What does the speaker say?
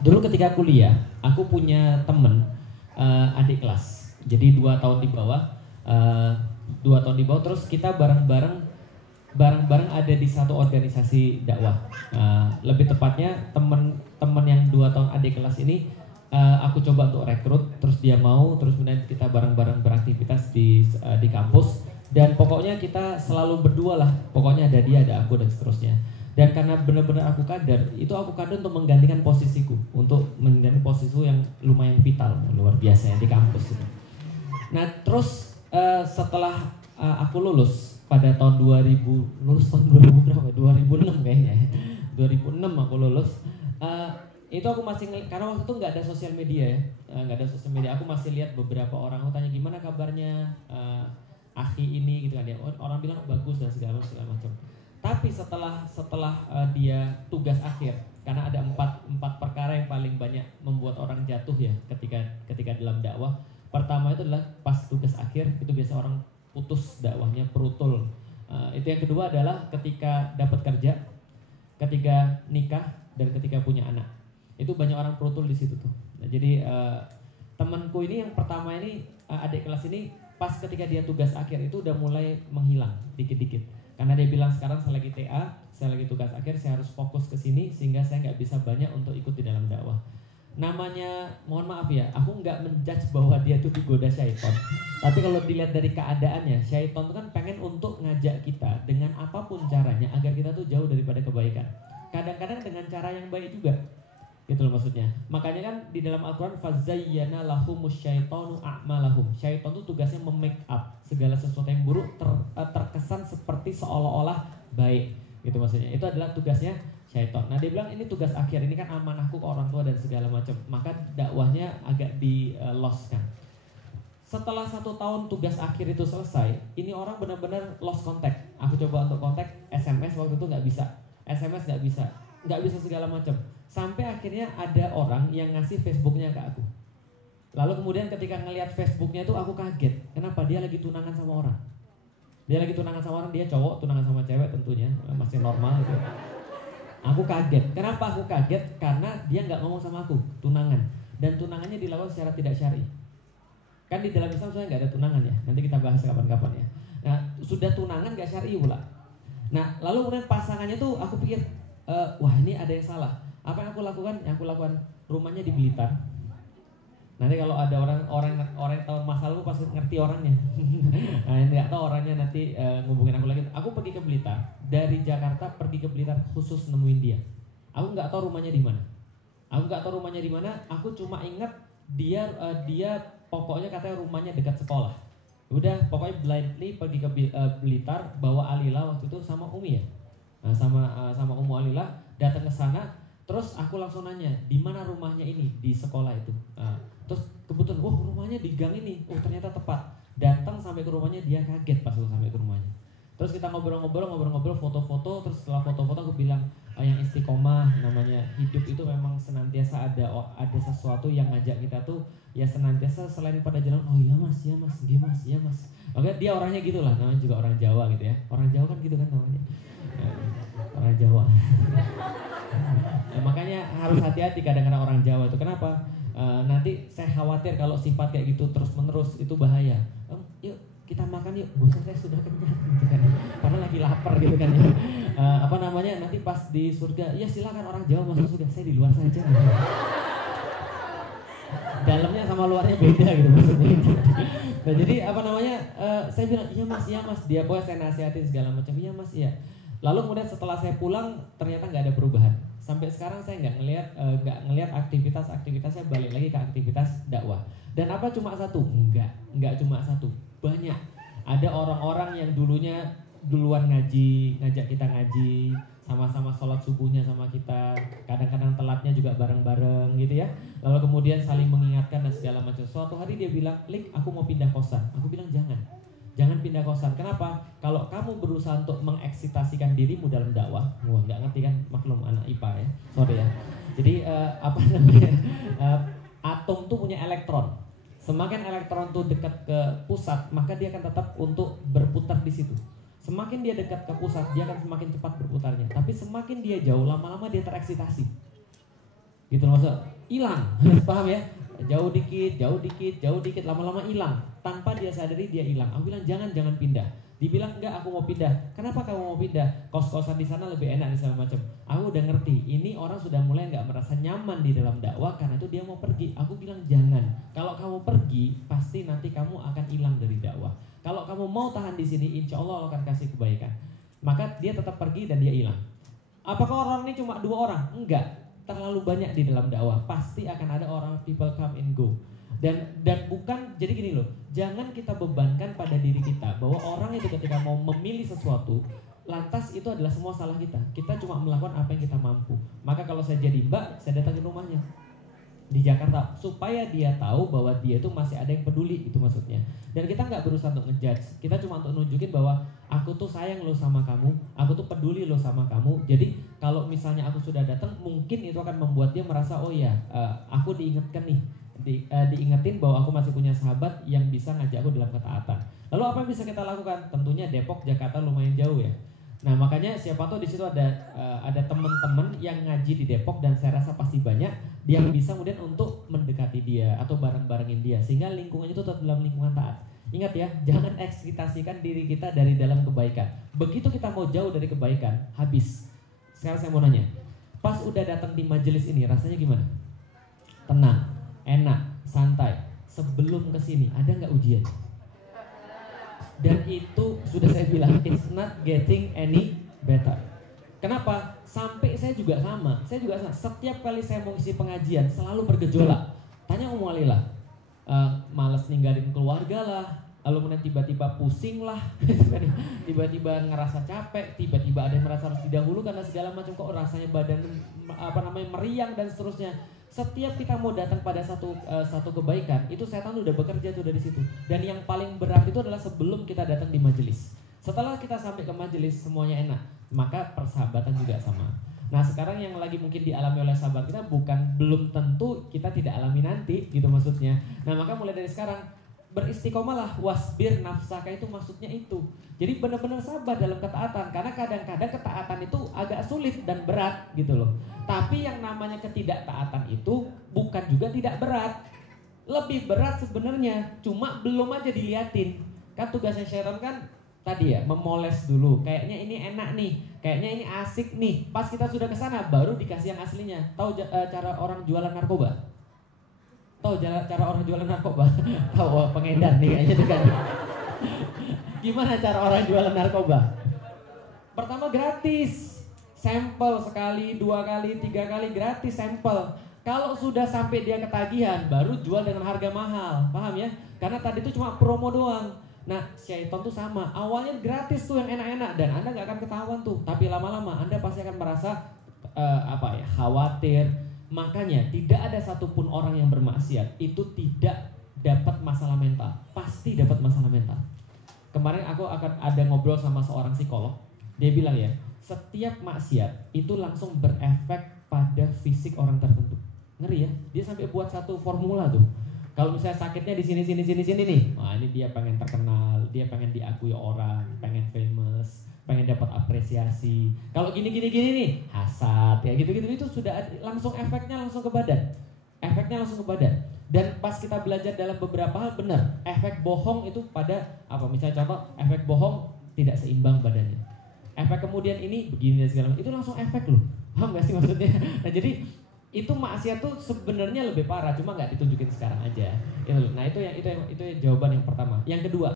Dulu ketika kuliah, aku punya temen adik kelas. Jadi 2 tahun di bawah, eh, 2 tahun di bawah. Terus kita bareng-bareng ada di satu organisasi dakwah. Lebih tepatnya temen-temen yang 2 tahun adik kelas ini aku coba untuk rekrut, terus dia mau, terus kemudian kita bareng-bareng beraktivitas di kampus. Dan pokoknya kita selalu berdua lah. Pokoknya ada dia, ada aku dan seterusnya. Dan karena benar-benar aku aku kadar untuk menggantikan posisiku, untuk mengganti posisiku yang lumayan vital, luar biasa ya di kampus gitu. Nah terus setelah aku lulus pada tahun 2000, lulus tahun 2000 berapa? 2006 kayaknya ya. 2006 aku lulus. Itu aku masih karena waktu itu nggak ada sosial media ya, nggak ada sosial media. Aku masih lihat beberapa orang, aku tanya gimana kabarnya akhi ini gitu kan ya. Orang bilang bagus dan segala macam. Tapi setelah dia tugas akhir, karena ada empat perkara yang paling banyak membuat orang jatuh ya ketika dalam dakwah. Pertama itu adalah pas tugas akhir, itu biasa orang putus dakwahnya, perutul. Itu yang kedua adalah ketika dapat kerja, ketika nikah, dan ketika punya anak. Itu banyak orang perutul di situ tuh. Nah, jadi temanku ini yang pertama ini, adik kelas ini, pas ketika dia tugas akhir itu udah mulai menghilang dikit-dikit. Karena dia bilang sekarang saya lagi TA, saya lagi tugas akhir, saya harus fokus ke sini sehingga saya nggak bisa banyak untuk ikut di dalam dakwah. Namanya, mohon maaf ya, aku nggak menjudge bahwa dia itu digoda syaitan. Tapi kalau dilihat dari keadaannya, syaitan itu kan pengen untuk ngajak kita dengan apapun caranya agar kita tuh jauh daripada kebaikan. Kadang-kadang dengan cara yang baik juga. Gitu loh maksudnya. Makanya kan di dalam Al-Quran fazayyana lahumus syaitanu a'malahum. Syaitan itu tugasnya memake up segala sesuatu yang buruk terkesan seperti seolah-olah baik. Gitu maksudnya. Itu adalah tugasnya syaitan. Nah dia bilang ini tugas akhir, ini kan amanahku ke orang tua dan segala macam. Maka dakwahnya agak di lost kan. Setelah 1 tahun tugas akhir itu selesai, ini orang benar-benar lost contact. Aku coba untuk kontak, SMS waktu itu nggak bisa, SMS nggak bisa segala macam. Sampai akhirnya ada orang yang ngasih Facebooknya ke aku. Lalu kemudian ketika ngelihat Facebooknya tuh aku kaget. Kenapa? Dia lagi tunangan sama orang. Dia cowok tunangan sama cewek tentunya, masih normal gitu. Aku kaget. Kenapa aku kaget? Karena dia nggak ngomong sama aku, tunangan. Dan tunangannya dilakukan secara tidak syar'i. Kan di dalam Islam saya nggak ada tunangan ya. Nanti kita bahas kapan-kapan ya. Nah sudah tunangan nggak syar'i pula. Nah lalu kemudian pasangannya tuh aku pikir, wah ini ada yang salah. Apa yang aku lakukan? Yang aku lakukan, rumahnya di Blitar. Nanti kalau ada orang yang tahu masalahku pasti ngerti orangnya. Nah, nggak tahu orangnya nanti ngubungin aku lagi. Aku pergi ke Blitar dari Jakarta, pergi ke Blitar khusus nemuin dia. Aku nggak tahu rumahnya di mana. Aku cuma ingat dia pokoknya katanya rumahnya dekat sekolah. Udah pokoknya blindly pergi ke Blitar, bawa Alila waktu itu sama Umi ya. Nah, sama Umu Alila datang ke sana. Terus aku langsung nanya, di mana rumahnya ini? Di sekolah itu. Terus kebetulan, rumahnya di gang ini. Ternyata tepat. Datang sampai ke rumahnya, dia kaget pas aku sampai ke rumahnya. Terus kita ngobrol-ngobrol, foto-foto. Terus setelah foto-foto aku bilang, yang istiqomah, namanya hidup itu memang senantiasa ada sesuatu yang ngajak kita tuh ya senantiasa selain pada jalan. Oh iya mas, iya mas. Oke, dia orangnya gitulah, namanya juga orang Jawa gitu ya. Orang Jawa kan gitu kan namanya. Orang Jawa. Makanya harus hati-hati kadang-kadang orang Jawa itu. Kenapa? Nanti saya khawatir kalau sifat kayak gitu terus-menerus itu bahaya. Yuk kita makan yuk, bosan saya sudah kenyang gitu kan. Padahal lagi lapar gitu kan ya. Nanti pas di surga, ya silakan orang Jawa masuk surga, saya di luar saja. Dalamnya sama luarnya beda gitu maksudnya. Nah jadi saya bilang iya mas, dia pokoknya saya nasihatin segala macam, iya mas iya. Lalu kemudian setelah saya pulang ternyata nggak ada perubahan. Sampai sekarang saya nggak ngelihat aktivitasnya balik lagi ke aktivitas dakwah. Dan apa cuma satu? Nggak cuma satu, banyak. Ada orang-orang yang dulunya duluan ngajak kita ngaji, sama-sama sholat subuhnya sama kita, kadang-kadang telatnya juga bareng-bareng gitu ya. Lalu kemudian saling mengingatkan dan segala macam. Suatu hari dia bilang, Lik, aku mau pindah kosan. Aku bilang jangan pindah kosan. Kenapa? Kalau kamu berusaha untuk mengeksitasikan dirimu dalam dakwah, nggak ngerti kan, maklum anak IPA ya, sorry ya. Jadi atom tuh punya elektron. Semakin elektron tuh dekat ke pusat, maka dia akan tetap untuk berputar di situ. Semakin dia dekat ke pusat, dia akan semakin cepat berputarnya. Tapi semakin dia jauh, lama-lama dia tereksitasi. gitu loh, maksudnya hilang. Paham ya? Jauh dikit, jauh dikit, jauh dikit, lama-lama hilang. Tanpa dia sadari dia hilang. Aku bilang jangan pindah. Dibilang enggak, aku mau pindah. Kenapa kamu mau pindah? Kos-kosan di sana lebih enak dan segala macam. Aku udah ngerti. Ini orang sudah mulai nggak merasa nyaman di dalam dakwah karena itu dia mau pergi. Aku bilang jangan. Kalau kamu pergi, pasti nanti kamu akan hilang dari dakwah. Kalau kamu mau tahan di sini, insya Allah Allah akan kasih kebaikan. Maka dia tetap pergi dan dia hilang. Apakah orang ini cuma 2 orang? Enggak. Terlalu banyak di dalam dakwah. Pasti akan ada orang, people come and go. Dan bukan, jadi gini loh, jangan kita bebankan pada diri kita bahwa orang itu ketika mau memilih sesuatu, lantas itu adalah semua salah kita. Kita cuma melakukan apa yang kita mampu. Maka kalau saya jadi mbak, saya datang ke rumahnya di Jakarta supaya dia tahu bahwa dia itu masih ada yang peduli, itu maksudnya. Dan kita nggak berusaha untuk ngejudge, kita cuma untuk nunjukin bahwa aku tuh sayang lo sama kamu, aku tuh peduli lo sama kamu. Jadi kalau misalnya aku sudah datang, mungkin itu akan membuat dia merasa oh ya, aku diingatkan nih, diingetin bahwa aku masih punya sahabat yang bisa ngajak aku dalam ketaatan. Lalu apa yang bisa kita lakukan? Tentunya Depok, Jakarta lumayan jauh ya. Nah makanya siapa tahu di situ ada teman-teman yang ngaji di Depok dan saya rasa pasti banyak yang bisa kemudian untuk mendekati dia atau bareng-barengin dia sehingga lingkungannya itu tetap dalam lingkungan taat. Ingat ya, jangan ekspektasikan diri kita dari dalam kebaikan. Begitu kita mau jauh dari kebaikan, habis. Sekarang saya mau nanya, pas udah datang di majelis ini rasanya gimana? Tenang, enak, santai. Sebelum kesini ada nggak ujian? Dan itu sudah saya bilang, it's not getting any better. Kenapa? Sampai saya juga sama. Setiap kali saya mau isi pengajian selalu bergejolak. Tanya Ummu Alila, males ninggalin keluarga lah, lalu kemudian tiba-tiba pusing lah, tiba-tiba ngerasa capek, tiba-tiba ada yang merasa harus didahulukan dan segala macam, kok rasanya badan meriang dan seterusnya. Setiap kita mau datang pada satu kebaikan, itu setan udah bekerja tuh dari situ. Dan yang paling berat itu adalah sebelum kita datang di majelis. Setelah kita sampai ke majelis semuanya enak, maka persahabatan juga sama. Nah sekarang yang lagi mungkin dialami oleh sahabat kita belum tentu kita tidak alami nanti gitu maksudnya. Nah maka mulai dari sekarang beristiqomalah, wasbir nafsaka, itu maksudnya itu. Jadi benar-benar sabar dalam ketaatan, karena kadang-kadang ketaatan itu agak sulit dan berat gitu loh. Tapi yang namanya ketidaktaatan itu bukan juga tidak berat, lebih berat sebenarnya, cuma belum aja diliatin. Kan tugasnya syaitan kan tadi ya, memoles dulu. Kayaknya ini enak nih, kayaknya ini asik nih. Pas kita sudah kesana baru dikasih yang aslinya. Tahu cara orang jualan narkoba? Tahu cara orang jualan narkoba? Tahu pengedar nih kayaknya itu kan. Gimana cara orang jualan narkoba? Pertama gratis, sampel sekali, 2 kali, 3 kali gratis sampel. Kalau sudah sampai dia ketagihan, baru jual dengan harga mahal, paham ya? Karena tadi itu cuma promo doang. Nah, syaitan tuh sama. Awalnya gratis tuh yang enak-enak dan Anda nggak akan ketahuan tuh. Tapi lama-lama Anda pasti akan merasa khawatir. Makanya tidak ada satupun orang yang bermaksiat itu tidak dapat masalah mental. Pasti dapat masalah mental. Kemarin aku akan ada ngobrol sama seorang psikolog. Dia bilang ya, setiap maksiat itu langsung berefek pada fisik orang tertentu. Ngeri ya? Dia sampai buat satu formula tuh. Kalau misalnya sakitnya di sini nih, wah ini dia pengen terkenal, dia pengen diakui orang, pengen famous, pengen dapat apresiasi. Kalau gini nih, hasad ya gitu itu sudah langsung efeknya langsung ke badan. Dan pas kita belajar dalam beberapa hal benar, efek bohong itu pada apa? Misalnya contoh, efek bohong tidak seimbang badannya. Efek kemudian ini begini dan segala macam, itu langsung efek loh. Paham gak sih maksudnya? Nah jadi itu maksiat tuh sebenarnya lebih parah, cuma nggak ditunjukin sekarang aja. Nah itu yang jawaban yang pertama. Yang kedua,